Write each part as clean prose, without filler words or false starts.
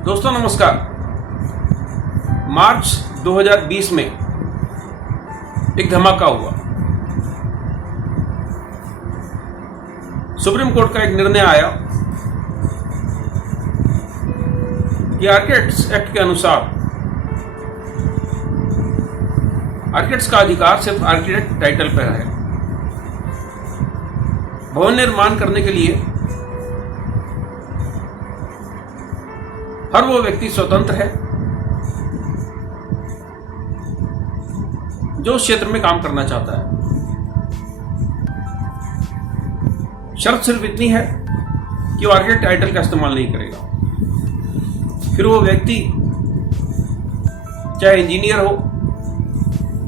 दोस्तों नमस्कार। मार्च 2020 में एक धमाका हुआ। सुप्रीम कोर्ट का एक निर्णय आया कि आर्किटेक्ट्स एक्ट के अनुसार आर्किटेक्ट्स का अधिकार सिर्फ आर्किटेक्ट टाइटल पर है। भवन निर्माण करने के लिए हर वो व्यक्ति स्वतंत्र है जो उस क्षेत्र में काम करना चाहता है। शर्त सिर्फ इतनी है कि वो आर्किटेक्ट टाइटल का इस्तेमाल नहीं करेगा। फिर वो व्यक्ति चाहे इंजीनियर हो,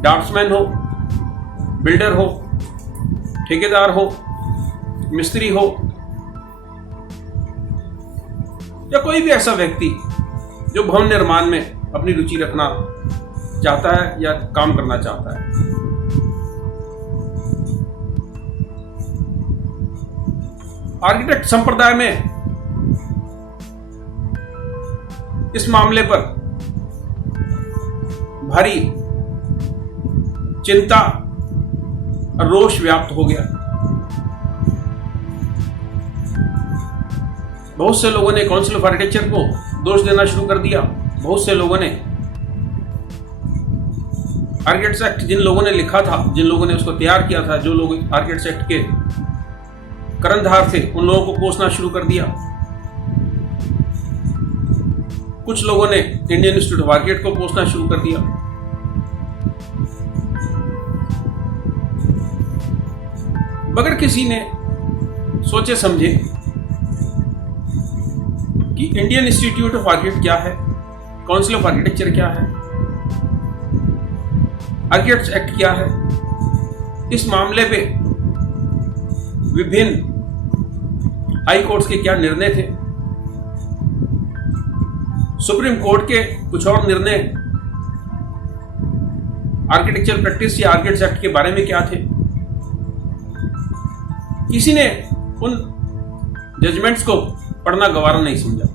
ड्राफ्ट्समैन हो, बिल्डर हो, ठेकेदार हो, मिस्त्री हो, या कोई भी ऐसा व्यक्ति जो भवन निर्माण में अपनी रुचि रखना चाहता है या काम करना चाहता है। आर्किटेक्ट संप्रदाय में इस मामले पर भारी चिंता और रोष व्याप्त हो गया। बहुत से लोगों ने काउंसिल ऑफ आर्किटेक्चर को दोष देना शुरू कर दिया। बहुत से लोगों ने आर्किटेक्ट्स एक्ट जिन लोगों ने लिखा था, जिन लोगों ने उसको तैयार किया था, जो लोग आर्किटेक्ट्स एक्ट के कर्णधार थे, उन लोगों को कोसना शुरू कर दिया। कुछ लोगों ने इंडियन इंस्टीट्यूट ऑफ आर्किटेक्ट को कोसना शुरू कर दिया। बगैर किसी ने सोचे समझे कि इंडियन इंस्टीट्यूट ऑफ आर्किटेक्ट क्या है, काउंसिल ऑफ आर्किटेक्चर क्या है, आर्किटेक्ट्स एक्ट क्या है, इस मामले पे विभिन्न हाई कोर्ट्स के क्या निर्णय थे, सुप्रीम कोर्ट के कुछ और निर्णय आर्किटेक्चरल प्रैक्टिस या आर्किटेक्ट्स एक्ट के बारे में क्या थे। किसी ने उन जजमेंट्स को पढ़ना गवारा नहीं समझा।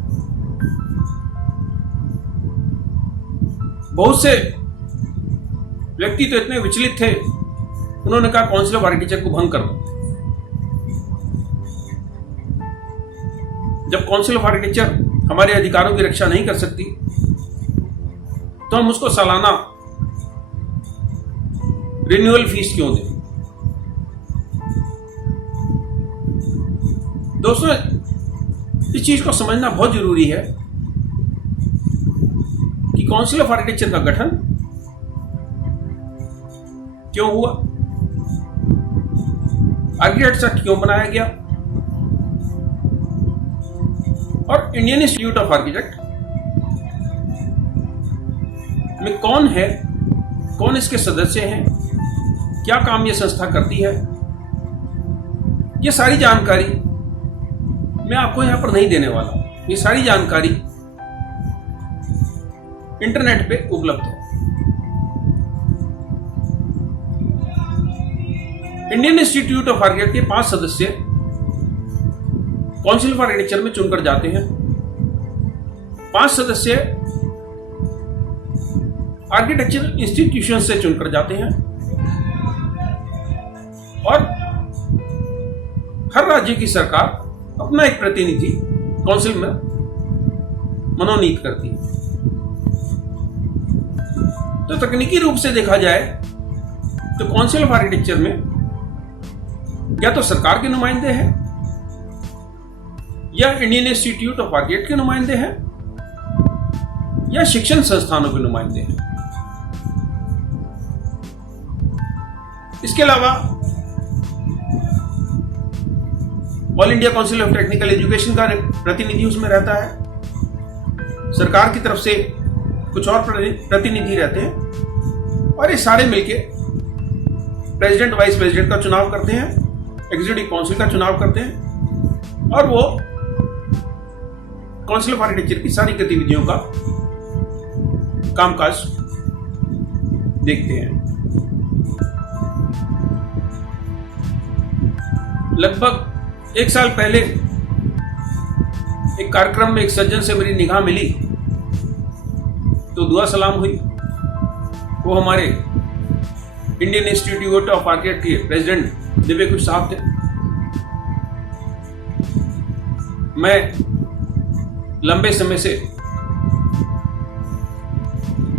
बहुत से व्यक्ति तो इतने विचलित थे, उन्होंने कहा काउंसिल ऑफ आर्किटेक्चर को भंग कर दो। जब काउंसिल ऑफ आर्किटेक्चर हमारे अधिकारों की रक्षा नहीं कर सकती तो हम उसको सालाना रिन्यूअल फीस क्यों दें। दोस्तों, इस चीज को समझना बहुत जरूरी है कि काउंसिल ऑफ आर्किटेक्चर का गठन क्यों हुआ, आर्किटेक्ट्स एक्ट क्यों बनाया गया, और इंडियन इंस्टीट्यूट ऑफ आर्किटेक्ट में कौन है, कौन इसके सदस्य हैं, क्या काम यह संस्था करती है। यह सारी जानकारी मैं आपको यहां पर नहीं देने वाला। ये सारी जानकारी इंटरनेट पे उपलब्ध है। इंडियन इंस्टीट्यूट ऑफ आर्किटेक्ट के 5 सदस्य काउंसिल ऑफ आर्किटेक्चर में चुनकर जाते हैं। 5 सदस्य आर्किटेक्चरल इंस्टीट्यूशन से चुनकर जाते हैं और हर राज्य की सरकार अपना एक प्रतिनिधि काउंसिल में मनोनीत करती है। तो तकनीकी रूप से देखा जाए तो काउंसिल ऑफ आर्किटेक्चर में या तो सरकार के नुमाइंदे हैं या इंडियन इंस्टीट्यूट ऑफ आर्किटेक्ट के नुमाइंदे हैं या शिक्षण संस्थानों के नुमाइंदे हैं। इसके अलावा all India council of technical education का प्रतिनिधि उसमें रहता है। सरकार की तरफ से कुछ और प्रतिनिधि रहते हैं और ये सारे मिलके प्रेसिडेंट वाइस प्रेसिडेंट का चुनाव करते हैं, एग्जीक्यूटिव काउंसिल का चुनाव करते हैं और वो काउंसिल ऑफ आर्किटेक्चर की सारी गतिविधियों का कामकाज देखते हैं। लगभग 1 साल पहले एक कार्यक्रम में एक सज्जन से मेरी निगाह मिली तो दुआ सलाम हुई। वो हमारे इंडियन इंस्टीट्यूट ऑफ आर्किटेक्ट के प्रेसिडेंट दिव्य कुश साहब थे। मैं लंबे समय से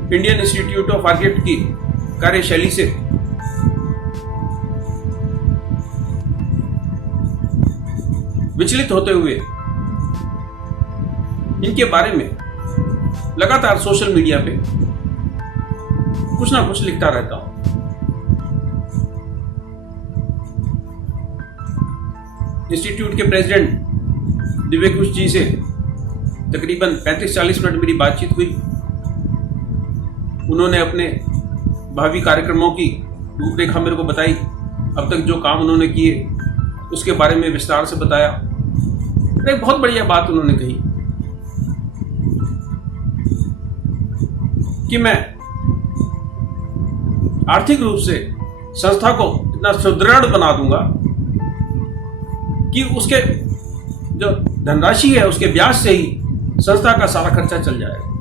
इंडियन इंस्टीट्यूट ऑफ आर्किटेक्ट की कार्यशैली से विचलित होते हुए इनके बारे में लगातार सोशल मीडिया पे कुछ ना कुछ लिखता रहता हूं। इंस्टीट्यूट के प्रेसिडेंट दिव्य कुश जी से तकरीबन 35-40 मिनट मेरी बातचीत हुई। उन्होंने अपने भावी कार्यक्रमों की रूपरेखा मेरे को बताई। अब तक जो काम उन्होंने किए उसके बारे में विस्तार से बताया। एक बहुत बढ़िया बात उन्होंने कही कि मैं आर्थिक रूप से संस्था को इतना सुदृढ़ बना दूंगा कि उसके जो धनराशि है उसके ब्याज से ही संस्था का सारा खर्चा चल जाएगा।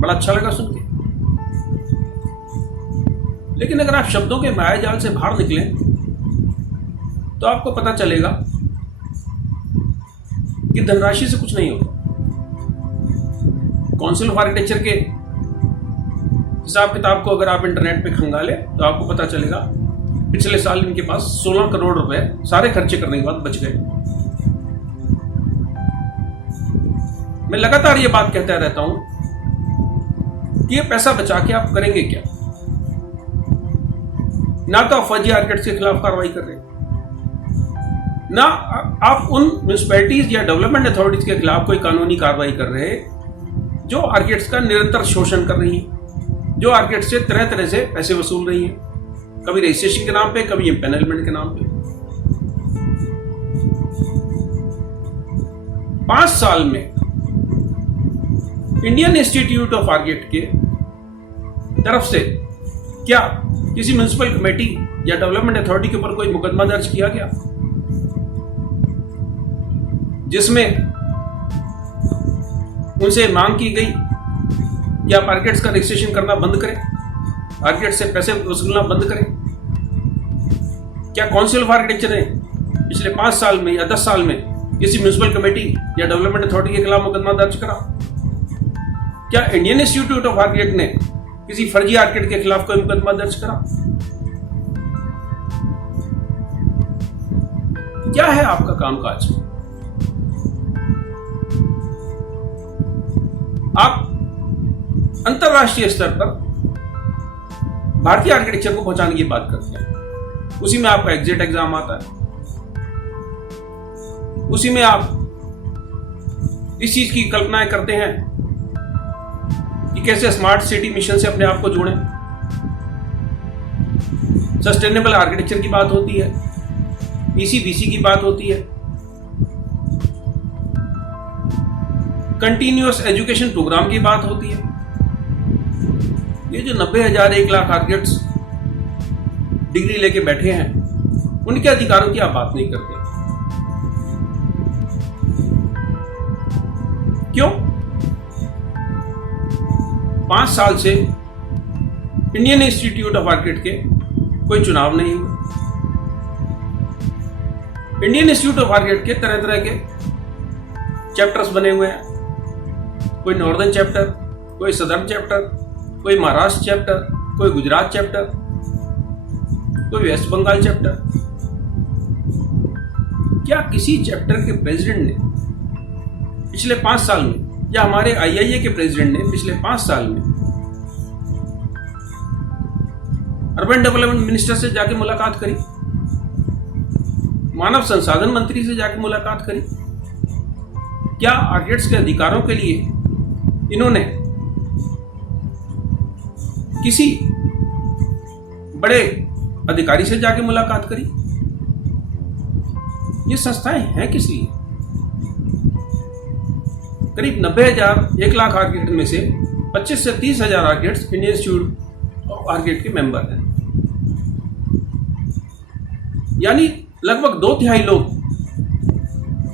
बड़ा अच्छा लगा सुन के। लेकिन अगर आप शब्दों के मायाजाल से बाहर निकलें तो आपको पता चलेगा कि धनराशि से कुछ नहीं होता। काउंसिल ऑफ आर्किटेक्चर के हिसाब किताब को अगर आप इंटरनेट पे खंगालें तो आपको पता चलेगा पिछले साल इनके पास 16 करोड़ रुपए सारे खर्चे करने के बाद बच गए। मैं लगातार ये बात कहता रहता हूं कि ये पैसा बचा के आप करेंगे क्या। ना तो आप फर्जी आर्किटेक्ट्स के खिलाफ कार्रवाई कर रहे हैं, ना आप उन म्यूनिसिपैलिटीज या डेवलपमेंट अथॉरिटीज के खिलाफ कोई कानूनी कार्रवाई कर रहे हैं जो आर्किटेक्ट्स का निरंतर शोषण कर रही है, जो आर्किटेक्ट्स से तरह तरह से पैसे वसूल रही है, कभी रजिस्ट्रेशन के नाम पे, कभी एम्पैनलमेंट के नाम पे। 5 साल में इंडियन इंस्टीट्यूट ऑफ आर्किटेक्ट के तरफ से क्या किसी म्युनिसिपल कमेटी या डेवलपमेंट अथॉरिटी के ऊपर कोई मुकदमा दर्ज किया गया जिसमें उनसे मांग की गई कि आप आर्किटेक्ट्स का रजिस्ट्रेशन करना बंद करें, आर्किटेक्ट से पैसे वसूलना बंद करें? क्या काउंसिल ऑफ आर्किटेक्चर ने पिछले 5 साल में या 10 साल में किसी म्युनिसिपल कमेटी या डेवलपमेंट अथॉरिटी के खिलाफ मुकदमा दर्ज करा? क्या इंडियन इंस्टीट्यूट ऑफ आर्किटेक्ट ने किसी फर्जी आर्किटेक्ट के खिलाफ कोई मुकदमा दर्ज करा? क्या है आपका कामकाज? आप अंतरराष्ट्रीय स्तर पर भारतीय आर्किटेक्चर को पहुंचाने की बात करते हैं, उसी में आपका एग्जिट एग्जाम आता है, उसी में आप इस चीज की कल्पनाएं करते हैं कि कैसे स्मार्ट सिटी मिशन से अपने आप को जोड़ें। सस्टेनेबल आर्किटेक्चर की बात होती है, ईसीबीसी की बात होती है, कंटिन्यूअस एजुकेशन प्रोग्राम की बात होती है। ये जो 90,000 1 लाख आर्किटेक्ट्स डिग्री लेके बैठे हैं उनके अधिकारों की आप बात नहीं करते। क्यों? 5 साल से इंडियन इंस्टीट्यूट ऑफ आर्किटेक्ट के कोई चुनाव नहीं हुए। इंडियन इंस्टीट्यूट ऑफ आर्किटेक्ट के तरह तरह के चैप्टर्स बने हुए हैं, कोई नॉर्दर्न चैप्टर, कोई सदर्न चैप्टर, कोई महाराष्ट्र चैप्टर, कोई गुजरात चैप्टर, कोई वेस्ट बंगाल चैप्टर। क्या किसी चैप्टर के प्रेसिडेंट ने पिछले 5 साल में या हमारे आईआईए के प्रेसिडेंट ने पिछले 5 साल में अर्बन डेवलपमेंट मिनिस्टर से जाके मुलाकात करी, मानव संसाधन मंत्री से जाके मुलाकात करी? क्या आर्किटेक्ट्स के अधिकारों के लिए इन्होंने किसी बड़े अधिकारी से जाके मुलाकात करी? ये संस्थाएं हैं किस लिए? करीब 90,000 1 लाख आर्किटेक्ट में से 25 से 30,000 architects Indian institute of architect के मेंबर हैं। यानी लगभग 2/3 लोग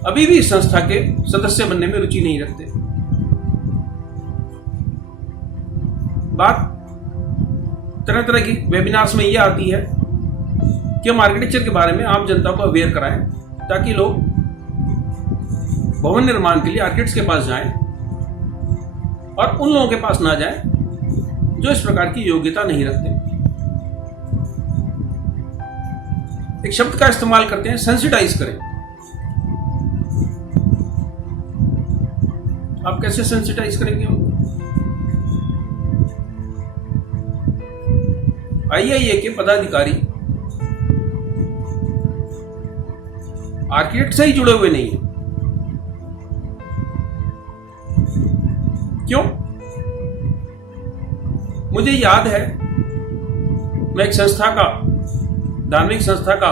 अभी भी इस संस्था के सदस्य बनने में रुचि नहीं रखते। बात तरह तरह की वेबिनार्स में यह आती है कि हम आर्किटेक्चर के बारे में आम जनता को अवेयर कराएं, ताकि लोग भवन निर्माण के लिए आर्किटेक्ट्स के पास जाएं और उन लोगों के पास ना जाएं जो इस प्रकार की योग्यता नहीं रखते। एक शब्द का इस्तेमाल करते हैं, सेंसिटाइज करें। आप कैसे सेंसिटाइज करेंगे उनको? IIA के पदाधिकारी आर्किटेक्ट से ही जुड़े हुए नहीं है। क्यों? मुझे याद है, मैं एक संस्था का, धार्मिक संस्था का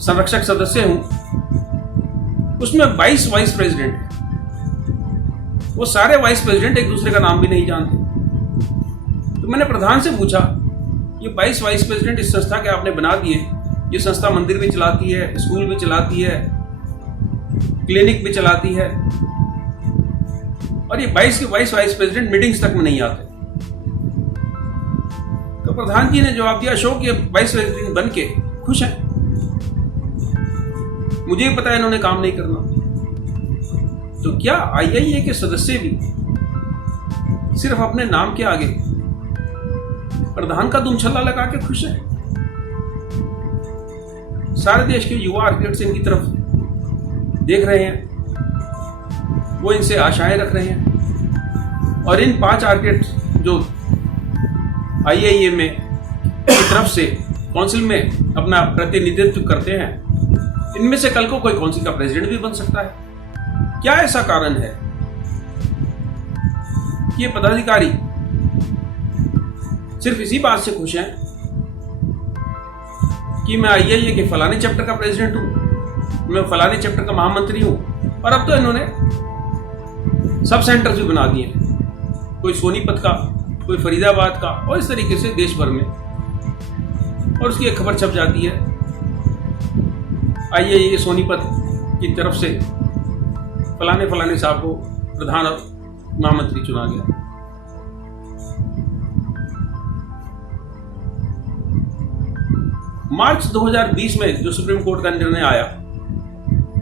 संरक्षक सदस्य हूं। उसमें 22 वाइस प्रेसिडेंट हैं। वो सारे वाइस प्रेसिडेंट एक दूसरे का नाम भी नहीं जानते। तो मैंने प्रधान से पूछा, ये 22 वाइस प्रेसिडेंट इस संस्था के आपने बना दिए, ये संस्था मंदिर भी चलाती है, स्कूल भी चलाती है, क्लिनिक भी चलाती है, और ये 22 के 22 वाइस प्रेसिडेंट मीटिंग्स तक में नहीं आते। तो प्रधान जी ने जवाब दिया, अशोक ये 22 प्रेसिडेंट बन के खुश हैं, मुझे भी पता है इन्होंने काम नहीं करना। तो क्या IIA के सदस्य भी सिर्फ अपने नाम के आगे प्रधान का दुमछल्ला लगा के खुश है? सारे देश के युवा आर्किटेक्ट्स इनकी तरफ देख रहे हैं, वो इनसे आशाएं रख रहे हैं, और इन 5 आर्किटेक्ट्स जो IIA में की तरफ से काउंसिल में अपना प्रतिनिधित्व करते हैं, इनमें से कल को कोई काउंसिल का प्रेसिडेंट भी बन सकता है। क्या ऐसा कारण है कि ये पदाधिकारी सिर्फ इसी बात से खुश हैं कि मैं IIA के फलाने चैप्टर का प्रेसिडेंट हूं, मैं फलाने चैप्टर का महामंत्री हूं, और अब तो इन्होंने सब सेंटर्स भी बना दिए, कोई सोनीपत का, कोई फरीदाबाद का, और इस तरीके से देश भर में, और उसकी एक खबर छप जाती है, IIA सोनीपत की तरफ से फलाने फलाने साहब को प्रधान और महामंत्री चुना गया। मार्च 2020 में जो सुप्रीम कोर्ट का निर्णय आया,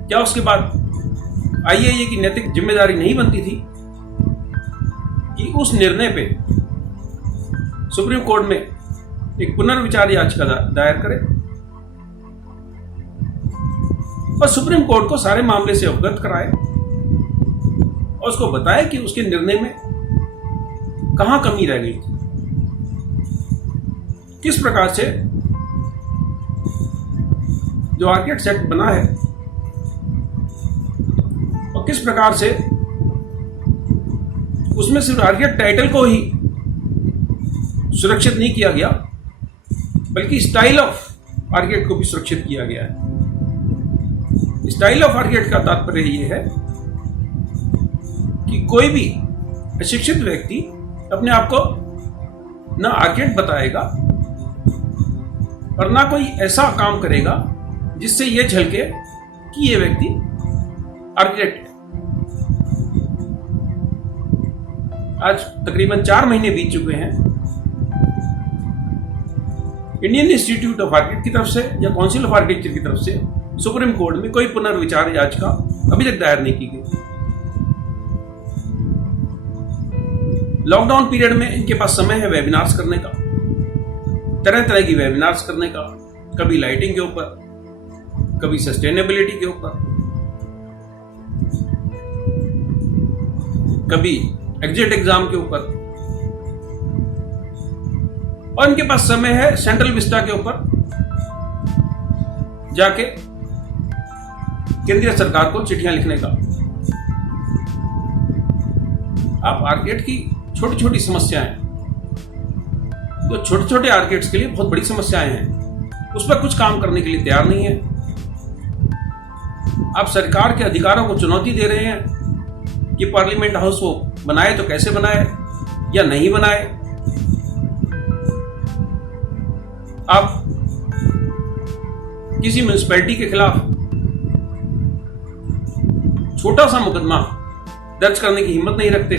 क्या उसके बाद IIA की नैतिक जिम्मेदारी नहीं बनती थी कि उस निर्णय पे सुप्रीम कोर्ट में एक पुनर्विचार याचिका दायर करे और सुप्रीम कोर्ट को सारे मामले से अवगत कराए और उसको बताए कि उसके निर्णय में कहां कमी रह गई थी, किस प्रकार से जो आर्किटेक्ट एक्ट बना है और किस प्रकार से उसमें सिर्फ आर्किटेक्ट टाइटल को ही सुरक्षित नहीं किया गया, बल्कि स्टाइल ऑफ आर्किटेक्ट को भी सुरक्षित किया गया है। स्टाइल ऑफ आर्किटेक्ट का तात्पर्य यह है कि कोई भी अशिक्षित व्यक्ति अपने आप को ना आर्किटेक्ट बताएगा और ना कोई ऐसा काम करेगा जिससे यह झलके कि यह व्यक्ति आर्किटेक्ट है। आज तकरीबन 4 महीने बीत चुके हैं, इंडियन इंस्टीट्यूट ऑफ आर्किटेक्ट की तरफ से या काउंसिल ऑफ आर्किटेक्चर की तरफ से सुप्रीम कोर्ट में कोई पुनर्विचार याचिका अभी तक दायर नहीं की गई। लॉकडाउन पीरियड में इनके पास समय है वेबिनार्स करने का, तरह तरह की वेबिनार्स करने का, कभी लाइटिंग के ऊपर, कभी सस्टेनेबिलिटी के ऊपर, कभी एग्जिट एग्जाम के ऊपर, और इनके पास समय है सेंट्रल विस्टा के ऊपर जाके केंद्रीय सरकार को चिट्ठियां लिखने का। आप आर्किटेक्ट की छोटी छोटी समस्याएं, जो छोटे छोटे आर्किटेक्ट्स के लिए बहुत बड़ी समस्याएं हैं, उस पर कुछ काम करने के लिए तैयार नहीं है। आप सरकार के अधिकारों को चुनौती दे रहे हैं कि पार्लियामेंट हाउस वो बनाए तो कैसे बनाए या नहीं बनाए। आप किसी म्युनिसिपैलिटी के खिलाफ छोटा सा मुकदमा दर्ज करने की हिम्मत नहीं रखते।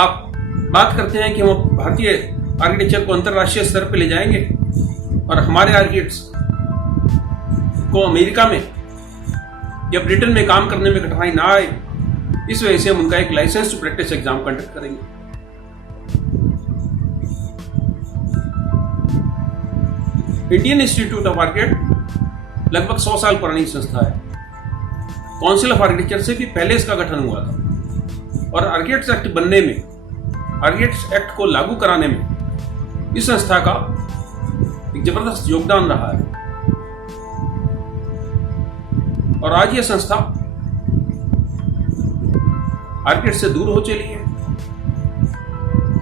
आप बात करते हैं कि हम भारतीय आर्किटेक्चर को अंतरराष्ट्रीय स्तर पर ले जाएंगे और हमारे आर्किटेक्ट्स को अमेरिका में या ब्रिटेन में काम करने में कठिनाई ना आए, इस वजह से हम उनका एक license to practice exam conduct करेंगे। इंडियन इंस्टीट्यूट ऑफ आर्किटेक्ट लगभग 100 साल पुरानी संस्था है। काउंसिल ऑफ आर्किटेक्चर से भी पहले इसका गठन हुआ था और आर्किटेक्ट्स एक्ट बनने में, आर्किटेक्ट्स एक्ट को लागू कराने में इस संस्था का एक जबरदस्त योगदान रहा है। और आज यह संस्था आर्किटेक्ट से दूर हो चली है।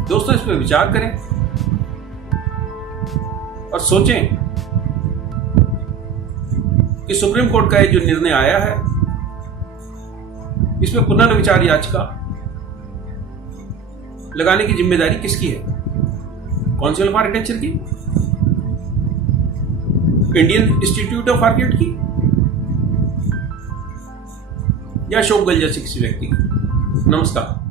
दोस्तों, इस पर विचार करें और सोचें कि सुप्रीम कोर्ट का जो निर्णय आया है, इसमें पुनर्विचार याचिका लगाने की जिम्मेदारी किसकी है? काउंसिल ऑफ आर्किटेक्चर की, इंडियन इंस्टीट्यूट ऑफ आर्किटेक्ट की, या अशोक गल जैसे किसी व्यक्ति की? नमस्कार।